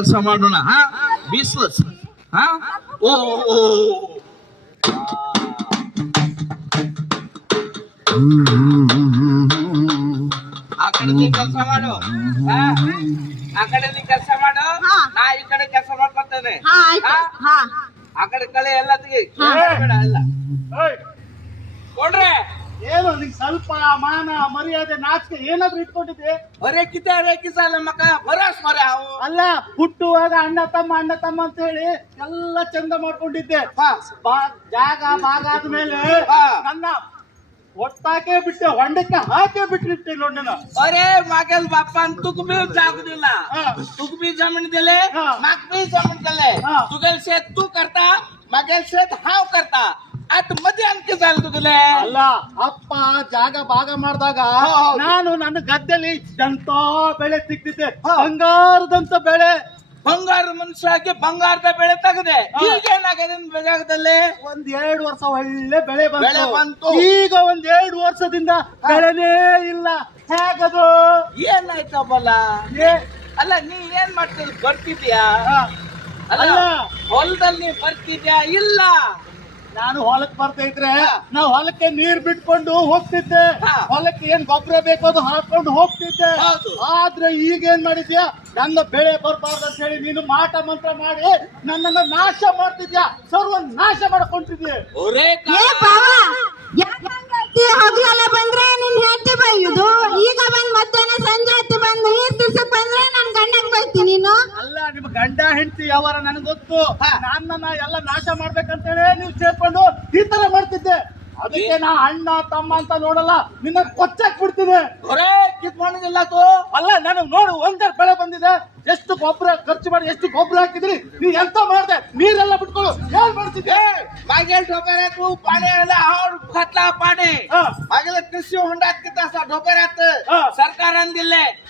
ಕೆಲಸ ಮಾಡೋಣ ಹಾ? ಬಿಸ್ಲಸ್ ಹಾ? ಓ ಓ ಆ ಕಡೆ ನೀ ಕೆಲಸ ಮಾಡು. ಆ ಕಡೆ ನೀ ಕೆಲಸ ಮಾಡು. ಹಾ. ನಾ ಈ ಕಡೆ ಕೆಲಸ ಮಾಡ್ಕೊತೇನೆ. ಹಾ ಹಾ? ಆ ಕಡೆ ಕಳೆ ಎಲ್ಲ ತೆಗಿ. ಹಾ. ಬೇಡ ಎಲ್ಲ. ಕೊಡ್ರೆ. ಏನು ನಿಂಗೆ ಸ್ವಲ್ಪ ಮಾನ ಮರ್ಯಾದೆ ನಾಚಿಕೆ ಏನಾದ್ರೂ ಇಟ್ಕೊಂಡಿದ್ದೆ ಹೊರೆ ಕಿತ ಹೊರೆ ಕಿಸಲ್ಲ ಮಕ್ಕ ಬರೋಸ್ ಮರೆ ಅವು ಅಲ್ಲ ಹುಟ್ಟುವಾಗ ಅಣ್ಣ ತಮ್ಮ ಅಣ್ಣ ತಮ್ಮ ಅಂತ ಹೇಳಿ ಎಲ್ಲ ಚಂದ ಮಾಡ್ಕೊಂಡಿದ್ದೆ ಬಾ- ಜಾಗ ಭಾಗ ಆದ್ಮೇಲೆ ಹಾ. ನನ್ನ ಒಟ್ಟಾಕೆ ಬಿಟ್ಟೆ ಹೊಂಡಕ್ಕೆ ಹಾಕೇ ಬಿಟ್ಟಿರ್ತೀನಿ ನೋಡಿ ನಾನು अरे मागेल बाप्पा तुक बी जागू दिला हा. तुक बी जमीन दिले हा. माग बी जमीन दिले हा. तुगेल शेत तू करता मागेल शेत हाव करता ಅಟ್ ಮಧ್ಯಾಹ್ನಕ್ಕೆ ಸಾಲದುದಿಲ್ಲ ಅಲ್ಲ ಅಪ್ಪ ಜಾಗ ಭಾಗ ಮಾಡಿದಾಗ ನಾನು ನನ್ನ ಗದ್ದೆಲಿ ಎಂತ ಬೆಳೆ ಸಿಕ್ತಿದ್ದೆ ಬಂಗಾರದಂತ ಬೆಳೆ. ಬಂಗಾರ ಮನುಷ್ಯಕ್ಕೆ ಬಂಗಾರದ ಬೆಳೆ ತೆಗೆದೆ. ಈಗ ಏನಾಗದೆ ಜಾಗದಲ್ಲಿ ಒಂದ್ ಎರಡು ವರ್ಷ ಒಳ್ಳೆ ಬೆಳೆ ಬೆಳೆ ಬಂತು. ಈಗ ಒಂದ್ ಎರಡು ವರ್ಷದಿಂದ ಬೆಳೆನೇ ಇಲ್ಲ. ಹೇಗದು? ಏನಾಯ್ತಪ್ಪಲ್ಲ? ಅಲ್ಲ ನೀ ಏನ್ ಮಾಡ್ತಿದ್? ಬರ್ತಿದ್ಯಾ? ಅಲ್ಲ ಹೊಲದಲ್ಲಿ ಬರ್ತಿದ್ಯಾ? ಇಲ್ಲ. ನಾನು ಹೊಲಕ್ ಬರ್ತಾ ಇದ್ರೆ ನಾವು ಹೊಲಕ್ಕೆ ನೀರ್ ಬಿಟ್ಕೊಂಡು ಹೋಗ್ತಿದ್ದೆ. ಹೊಲಕ್ಕೆ ಏನ್ ಗೊಬ್ಬರ ಬೇಕು ಅದು ಹಾಕೊಂಡು ಹೋಗ್ತಿದ್ದೆ. ಆದ್ರೆ ಈಗ ಏನ್ ಮಾಡಿದ್ಯಾ? ನನ್ನ ಬೆಳೆ ಬರ್ಬಾರ್ದು ಅಂತ ಹೇಳಿ ನೀನು ಮಾಟ ಮಂತ್ರ ಮಾಡಿ ನನ್ನನ್ನ ನಾಶ ಮಾಡ್ತಿದ್ಯಾ? ಸರ್ವ ನಾಶ ಮಾಡ್ಕೊಂತಿದ್ಯೆ ಒರೇ ಏ ಬಾವ ಯಾಕಂಗೈತಿ ಹಗಲೆಲ್ಲ ಬಂದ್ರೆ ನಿನ್ ಹೆಂಡತಿ ಬೈಯುದು ಈಗ ಬಂದ್ ಮಧ್ಯಾಹ್ನ ಸಂಜೆ ಹೊತ್ತಿ ಬಂದ್ ನೀರ್ ತಿರ್ಸಕ್ ಬಂದ್ರೆ ನನ್ ಗಂಡಗ್ ಬೈತಿ ನೀನು ಅಲ್ಲ ನಿಮ್ ಗಂಡ ಹೆಂಡತಿ ಯಾವಾರ ನನಗೆ ಗೊತ್ತು ನನ್ನನ್ನ ಎಲ್ಲ ನಾಶ ಮಾಡ್ಬೇಕಂತೇಳಿ ನೀವು ಸೇರ್ಕೊಂಡು ಈ ತರ ಮಾಡ್ತಿದ್ದೆ ಏನ ಅಣ್ಣ ತಮ್ಮ ಅಂತ ನೋಡಲ್ಲ ನಿನ್ನ ಕೊಚ್ಚಕ್ ಬಿಡ್ತಿದೆ ಕಿತ್ ಕಿತ್ಕೊಂಡಿಲ್ಲ ತೋ ಅಲ್ಲ ನನಗ್ ನೋಡು ಒಂದೇ ಬೆಳೆ ಬಂದಿದೆ. ಎಷ್ಟು ಗೊಬ್ಬರ ಖರ್ಚು ಮಾಡಿ ಎಷ್ಟು ಗೊಬ್ಬರ ಹಾಕಿದ್ರಿ? ನೀ ಎಂತ ಮಾಡ್ದೆ? ನೀರೆಲ್ಲ ಬಿಟ್ಕೊಳ್ಳು ಏನ್ ಮಾಡ್ತಿದ್ದೆ? ಬಾಗಿಲ್ ಢೋಬರ್ ಎಲ್ಲ ಕೃಷಿ ಹೊಂಡ ಹಾಕಿತ್ತ ಸರ್ಕಾರ ಅಂದಿಲ್ಲ.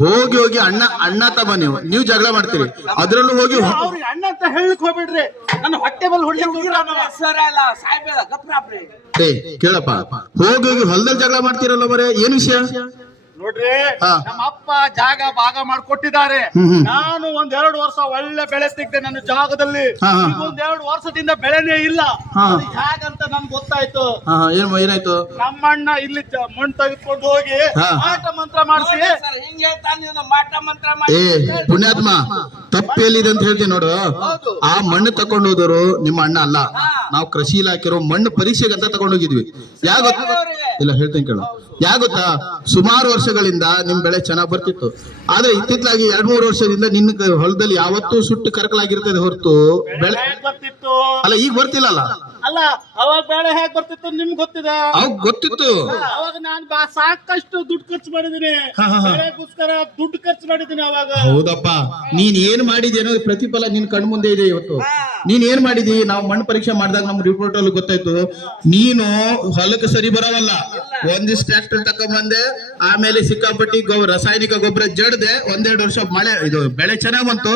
ಹೋಗಿ ಹೋಗಿ ಅಣ್ಣ ಅಣ್ಣ ತಮ್ಮ ನೀವು ನೀವು ಜಗಳ ಮಾಡ್ತೀರಿ. ಅದ್ರಲ್ಲೂ ಹೋಗಿ ಅವ್ರಿಗೆ ಅಣ್ಣ ಅಂತ ಹೇಳಕ್ ಹೋಗ್ಬಿಡ್ರಿ. ನನ್ನ ಹೊಟ್ಟೆ ಮೇಲೆ ಕೇಳಪ್ಪ. ಹೋಗಿ ಹೋಗಿ ಹೊಲದಲ್ಲಿ ಜಗಳ ಮಾಡ್ತೀರಲ್ಲ ಮರೇ ಏನ್ ವಿಷಯ? ನೋಡ್ರಿ. ನಮ್ಮ ಅಪ್ಪ ಜಾಗ ಭಾಗ ಮಾಡಿಕೊಟ್ಟಿದ್ದಾರೆ. ನಾನು ಒಂದ್ ಎರಡು ವರ್ಷ ಒಳ್ಳೆ ಬೆಳೆ ಸಿಗ್ದೆ ನನ್ನ ಜಾಗದಲ್ಲಿ. ಈಗ ಒಂದ್ ಎರಡು ವರ್ಷದಿಂದ ಬೆಳೆನೇ ಇಲ್ಲ. ಅದು ಹೇಗಂತ ನನ್ಗೆ ಗೊತ್ತಾಯ್ತು. ಏನ್ ಏನಾಯ್ತು? ನಮ್ಮಣ್ಣ ಇಲ್ಲಿ ಜ- ಮಣ್ಣು ತೆಗೆದುಕೊಂಡು ಹೋಗಿ. ಮಾಟ ಮಂತ್ರ ಮಾಡಿಸಿ. ಹಿಂಗೆ ಹೇಳ್ತಾ ನೀನು. ಮಾಟ ಮಂತ್ರ ಏ ಮಾಡಿ ಪುಣ್ಯಾತ್ಮ ತಪ್ಪೆಲ್ಲಿದೆ ಅಂತ ಹೇಳ್ತೀನಿ ನೋಡು. ಆ ಮಣ್ಣು ತಕೊಂಡು ಹೋದವರು ನಿಮ್ಮ ಅಣ್ಣ ಅಲ್ಲ. ನಾವು ಕೃಷಿ ಇಲಾಖೆರು ಮಣ್ಣು ಪರೀಕ್ಷೆಗೆ ಅಂತ ತಗೊಂಡೋಗಿದ್ವಿ ಯಾ ಗೊತ್ತಾ ಇಲ್ಲ ಹೇಳ್ತೀನಿ ಕೇಳು. ಯಾ ಗೊತ್ತಾ? ಸುಮಾರು ವರ್ಷಗಳಿಂದ ನಿಮ್ ಬೆಳೆ ಚೆನ್ನಾಗ್ ಬರ್ತಿತ್ತು. ಆದ್ರೆ ಇತ್ತಿತ್ತಲಾಗಿ ಎರಡ್ ಮೂರು ವರ್ಷದಿಂದ ನಿನ್ನ ಹೊಲದಲ್ಲಿ ಯಾವತ್ತೂ ಸುಟ್ಟು ಕರಕಲಾಗಿರ್ತದೆ ಹೊರತು ಬೆಳೆ ಅಲ್ಲ ಈಗ ಬರ್ತಿಲ್ಲಲ್ಲ ಅಲ್ಲ ಅವಾಗ ಬೆಳೆ ಹೇಗ್ ಬರ್ತಿತ್ತು ನಿಮ್ಗೆ ಗೊತ್ತಿದೆ? ಅವಾಗ ಗೊತ್ತಿತ್ತು. ಅವಾಗ ನಾನು ಸಾಕಷ್ಟು ದುಡ್ಡು ಖರ್ಚು ಮಾಡಿದೀನಿ. ಬೆಳೆಗೋಸ್ಕರ ದುಡ್ಡು ಖರ್ಚು ಮಾಡಿದೀನಿ ಅವಾಗ. ಹೌದಪ್ಪ. ನೀನ್ ಏನ್ ಮಾಡಿದಿ ಪ್ರತಿಫಲ ನಿನ್ ಕಣ್ ಮುಂದೆ ಇದೆ ಇವತ್ತು. ನೀನ್ ಏನ್ ಮಾಡಿದಿ? ನಾವು ಮಣ್ಣು ಪರೀಕ್ಷೆ ಮಾಡಿದಾಗ ನಮ್ ರಿಪೋರ್ಟ್ ಅಲ್ಲಿ ಗೊತ್ತಾಯ್ತು. ನೀನು ಹೊಲಕ್ಕೆ ಸರಿ ಬರೋವಲ್ಲ. ಒಂದಿಷ್ಟು ಟ್ರ್ಯಾಕ್ಟರ್ ತಕೊಂಡ್ಬಂದೆ ಆಮೇಲೆ ಸಿಕ್ಕಾಪಟ್ಟಿ ಗೊಬ್ಬರ ರಾಸಾಯನಿಕ ಗೊಬ್ಬರ ಜಡ್ದೆ ಒಂದೆರಡು ವರ್ಷ ಮಳೆ ಇದು ಬೆಳೆ ಚೆನ್ನಾಗ್ ಬಂತು.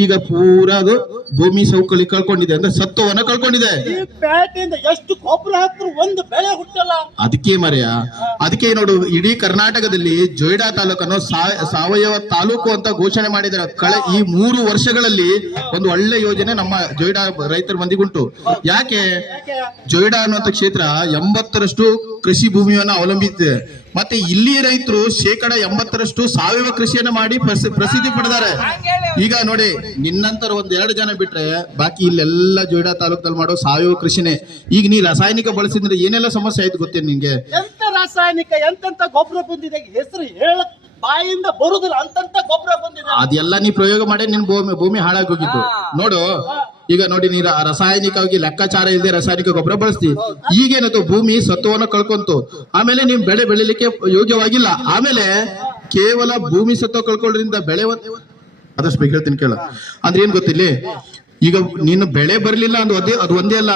ಈಗ ಪೂರಾ ಅದು ಭೂಮಿ ಸೌಕಳಿ ಕಳ್ಕೊಂಡಿದೆ ಅಂದ್ರೆ ಸತ್ವವನ್ನ ಕಳ್ಕೊಂಡಿದೆ. ಪೇಟೆಯಿಂದ ಎಷ್ಟು ಹಾಕಿದ್ರು ಒಂದು ಬೆಳೆ ಹುಟ್ಟಲ್ಲ. ಅದಕ್ಕೆ ಮರೆಯ ಅದಕ್ಕೆ ನೋಡು ಇಡೀ ಕರ್ನಾಟಕದಲ್ಲಿ ಜೊಯ್ಡಾ ತಾಲೂಕನ್ನು ಸಾವಯವ ತಾಲೂಕು ಅಂತ ಘೋಷಣೆ ಮಾಡಿದ್ದಾರೆ ಕಳೆ ಈ ಮೂರು ವರ್ಷಗಳಲ್ಲಿ ಒಂದು ಒಳ್ಳೆ ಯೋಜನೆ ನಮ್ಮ ಜೊಯ್ಡಾ ರೈತರ ಮಂದಿಗುಂಟು. ಯಾಕೆ? ಜೊಯ್ಡಾ ಅನ್ನುವಂಥ ಕ್ಷೇತ್ರ ಎಂಬತ್ತರಷ್ಟು ಕೃಷಿ ಭೂಮಿಯನ್ನು ಅವಲಂಬಿಸಿದೆ. ಮತ್ತೆ ಇಲ್ಲಿ ರೈತರು ಶೇಕಡ ಎಂಬತ್ತರಷ್ಟು ಸಾವಯವ ಕೃಷಿಯನ್ನು ಮಾಡಿ ಪ್ರಸಿ- ಪ್ರಸಿದ್ಧಿ ಪಡೆದಾರೆ. ಈಗ ನೋಡಿ ನಿನ್ನಂತರ ಒಂದ್ ಎರಡು ಜನ ಬಿಟ್ರೆ ಬಾಕಿ ಇಲ್ಲೆಲ್ಲ ಜೋಡಾ ತಾಲೂಕಲ್ಲಿ ಮಾಡೋ ಸಾವಯವ ಕೃಷಿನೇ. ಈಗ ನೀ ರಾಸಾಯನಿಕ ಬಳಸಿದ್ರೆ ಏನೆಲ್ಲ ಸಮಸ್ಯೆ ಆಯ್ತು ಗೊತ್ತೇನು ನಿಂಗೆ? ಎಂತ ರಾಸಾಯನಿಕ ಎಂತೆಂತ ಗೊಬ್ಬರ ಬಂದಿದೆ? ಹೆಸರು ಹೇಳ ಬಾಯಿಂದ ಬರುದಿಲ್ಲ ಅಂತಂತ ಗೊಬ್ಬರ ಬಂದಿದೆ? ಅದೆಲ್ಲ ನೀ ಪ್ರಯೋಗ ಮಾಡಿ ನಿನ್ ಭೂಮಿ ಭೂಮಿ ಹಾಳಾಗಿ ಹೋಗಿತ್ತು ನೋಡು ಈಗ ನೋಡಿ ನೀರ ರಾಸಾಯನಿಕವಾಗಿ ಲೆಕ್ಕಾಚಾರ ಇಲ್ಲದೆ ರಾಸಾಯನಿಕ ಗೊಬ್ಬರ ಬಳಸ್ತಿ. ಈಗೇನದು ಭೂಮಿ ಸತ್ವವನ್ನು ಕಳ್ಕೊಂತು. ಆಮೇಲೆ ನಿಮ್ ಬೆಳೆ ಬೆಳಿಲಿಕ್ಕೆ ಯೋಗ್ಯವಾಗಿಲ್ಲ. ಆಮೇಲೆ ಕೇವಲ ಭೂಮಿ ಸತ್ವ ಕಳ್ಕೊಳ್ಳೋದ್ರಿಂದ ಬೆಳೆ ಅದಷ್ಟು ಬೇಕು ಹೇಳ್ತೀನಿ ಕೇಳ. ಅಂದ್ರೆ ಏನ್ ಗೊತ್ತಿಲ್ಲ? ಈಗ ನೀನು ಬೆಳೆ ಬರಲಿಲ್ಲ ಅಂದ್ರೆ ಅದೇ ಅದು ಒಂದೇ ಅಲ್ಲ.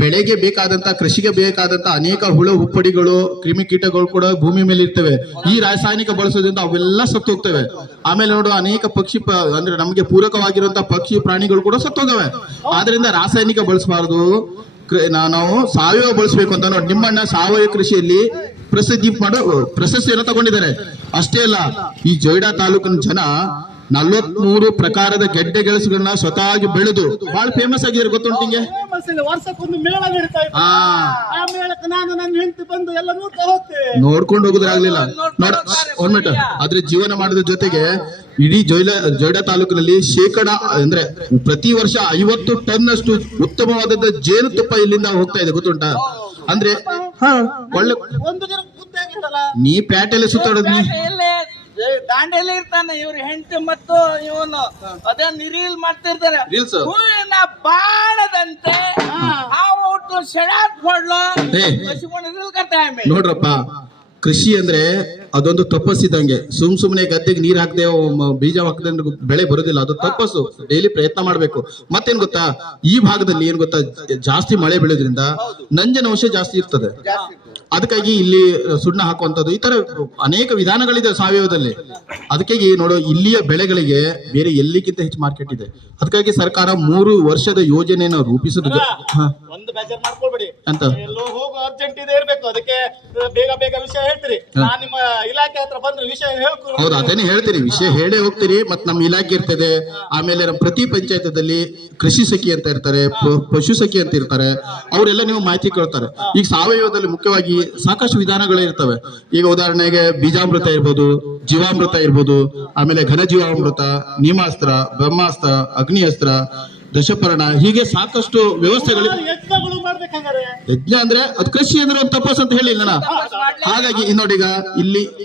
ಬೆಳೆಗೆ ಬೇಕಾದಂತ, ಕೃಷಿಗೆ ಬೇಕಾದಂತ ಅನೇಕ ಹುಳ, ಹುಪ್ಪಡಿಗಳು ಕ್ರಿಮಿಕೀಟಗಳು ಕೂಡ ಭೂಮಿ ಮೇಲೆ ಇರ್ತವೆ. ಈ ರಾಸಾಯನಿಕ ಬಳಸೋದ್ರಿಂದ ಅವೆಲ್ಲ ಸತ್ತು ಹೋಗ್ತವೆ. ಆಮೇಲೆ ನೋಡು, ಅನೇಕ ಪಕ್ಷಿ ಅಂದ್ರೆ ನಮಗೆ ಪೂರಕವಾಗಿರುವಂತಹ ಪಕ್ಷಿ ಪ್ರಾಣಿಗಳು ಕೂಡ ಸತ್ತೋಗವೆ ಆದ್ರಿಂದ ರಾಸಾಯನಿಕ ಬಳಸಬಾರದು. ನಾವು ಸಾವಯವ ಬಳಸಬೇಕು ಅಂತ ನೋಡಿ. ನಿಮ್ಮಣ್ಣ ಸಾವಯವ ಕೃಷಿಯಲ್ಲಿ ಪ್ರಸಿದ್ಧಿ ಮಾಡೋ, ಪ್ರಶಸ್ತಿಯನ್ನು ತಗೊಂಡಿದ್ದಾರೆ. ಅಷ್ಟೇ ಅಲ್ಲ, ಈ ಜೊಯ್ಡಾ ತಾಲೂಕಿನ ಜನ ನಲ್ವತ್ಮೂರು ಪ್ರಕಾರದ ಗೆಡ್ಡೆ ಗೆಣಸುಗಳನ್ನ ಸ್ವತಃ ಬೆಳೆದು ಬಹಳ ಫೇಮಸ್ ಆಗಿದ್ದಾರೆ ಗೊತ್ತುಂಟು ನಿಂಗೆ? ಫೇಮಸ್ ಇಲ್ಲಿ. ವರ್ಷಕ್ಕೊಂದು ಮೇಳ ನಡೀತಾ ಇದೆ ಆ. ಆ ಮೇಳಕ್ಕೆ ನಾನು ನನ್ನ ಹೆಂಡತಿ ಬಂದು ಎಲ್ಲ ನೋಡ್ತಾ ಹೋಗ್ತೇವೆ ನೋಡ್ಕೊಂಡು ಹೋಗುದ್ರಾಗ್ಲಿಲ್ಲ ನೋಡ ಒಂದ್ ಮಿನಿಟ್ ಆದ್ರೆ ಜೀವನ ಮಾಡಿದ ಜೊತೆಗೆ ಇಡೀ ಜೊಯ್ಲ ಜೊಯ್ಡಾ ತಾಲೂಕಿನಲ್ಲಿ ಶೇಕಡ ಅಂದ್ರೆ ಪ್ರತಿ ವರ್ಷ ಐವತ್ತು ಟನ್ ಅಷ್ಟು ಉತ್ತಮವಾದ ಜೇನುತುಪ್ಪ ಇಲ್ಲಿಂದ ಹೋಗ್ತಾ ಇದೆ ಗೊತ್ತುಂಟಾ? ಅಂದ್ರೆ ಹಾ ಒಳ್ಳೆ ಒಂದು ನೀ ಪ್ಯಾಟೆಲ್ಲ ಸುತ್ತಾಡೋದ್ ನೀ. ದಾಂಡೇಲಿ ಇರ್ತಾನೆ ಇವ್ರ ಹೆಂಡತಿ ಮತ್ತು ಇವನು. ಅದೇ ನಿರೀಲ್ ಮಾಡ್ತಿರ್ತಾರೆ. ರೀಲ್ಸ್? ಹೂವಿನ ಬಾಣದಂತೆ ಹಾವು ಹುಟ್ಟು ಸೆಳಾಕ್ ಕೊಡ್ಲು ಆಮೇಲೆ. ನೋಡ್ರಪ್ಪ ಕೃಷಿ ಅಂದ್ರೆ ಅದೊಂದು ತಪಸ್ಸಿದಂಗೆ. ಸುಮ್ ಸುಮ್ಮನೆ ಗದ್ದೆಗೆ ನೀರ್ ಹಾಕದೆ ಬೀಜ ಹಾಕದೆ ಬೆಳೆ ಬರೋದಿಲ್ಲ. ಅದು ತಪಸ್ಸು. ಡೈಲಿ ಪ್ರಯತ್ನ ಮಾಡ್ಬೇಕು. ಮತ್ತೇನ್ ಗೊತ್ತಾ? ಈ ಭಾಗದಲ್ಲಿ ಏನ್ ಗೊತ್ತಾ? ಜಾಸ್ತಿ ಮಳೆ ಬೆಳೆಯೋದ್ರಿಂದ ನಂಜನ ಅಂಶ ಜಾಸ್ತಿ ಇರ್ತದೆ. ಅದಕ್ಕಾಗಿ ಇಲ್ಲಿ ಸುಣ್ಣ ಹಾಕುವಂತದ್ದು ಈ ತರ ಅನೇಕ ವಿಧಾನಗಳಿದೆ ಸಾವಯವದಲ್ಲಿ. ಅದಕ್ಕಾಗಿ ನೋಡು ಇಲ್ಲಿಯ ಬೆಳೆಗಳಿಗೆ ಬೇರೆ ಎಲ್ಲಿಗಿಂತ ಹೆಚ್ಚು ಮಾರ್ಕೆಟ್ ಇದೆ. ಅದಕ್ಕಾಗಿ ಸರ್ಕಾರ ಮೂರು ವರ್ಷದ ಯೋಜನೆಯನ್ನು ರೂಪಿಸಿದ ಅಂತ ಅರ್ಜೆಂಟ್ ಇದೆ ಇರ್ಬೇಕು. ಅದಕ್ಕೆ ಬೇಗ ಬೇಗ ವಿಷಯ ಹೇಳ್ತೀರಿ. ನಾನ್ ನಿಮ್ಮ ಇಲಾಖೆ ಹತ್ರ ಬಂದ್ರೆ ವಿಷಯ ಹೇಳ್ಕೊಂಡು. ಹೌದು ಅದನ್ನೇ ಹೇಳ್ತೀರಿ. ವಿಷಯ ಹೇಳೇ ಹೋಗ್ತೀರಿ ಮತ್ ನಮ್ ಇಲಾಖೆ ಇರ್ತದೆ. ಆಮೇಲೆ ನಮ್ಮ ಪ್ರತಿ ಪಂಚಾಯತದಲ್ಲಿ ಕೃಷಿ ಸಖಿ ಅಂತ ಇರ್ತಾರೆ ಪ- ಪಶು ಸಖಿ ಅಂತ ಇರ್ತಾರೆ. ಅವರೆಲ್ಲ ನೀವು ಮಾಹಿತಿ ಕೇಳ್ತಾರೆ ಈಗ ಸಾವಯವದಲ್ಲಿ ಮುಖ್ಯವಾಗಿ ಸಾಕಷ್ಟು ವಿಧಾನಗಳು ಇರ್ತವೆ. ಈಗ ಉದಾಹರಣೆಗೆ ಬೀಜಾಮೃತ ಇರ್ಬೋದು ಜೀವಾಮೃತ ಇರ್ಬೋದು ಆಮೇಲೆ ಘನ ಜೀವಾಮೃತ ನೀಮಾಸ್ತ್ರ ಬ್ರಹ್ಮಾಸ್ತ್ರ ಅಗ್ನಿಅಸ್ತ್ರ ದಶಪರ್ಣ ಹೀಗೆ ಸಾಕಷ್ಟು ವ್ಯವಸ್ಥೆಗಳು ಯಜ್ಞಗಳು ಯಜ್ಞ ಅಂದ್ರೆ ಅದು ಕೃಷಿ ಅಂದ್ರೆ ಒಂದು ತಪಸ್ಸು ಅಂತ ಹೇಳಿಲ್ಲ ಹಾಗಾಗಿ ಈಗ ಇಲ್ಲಿ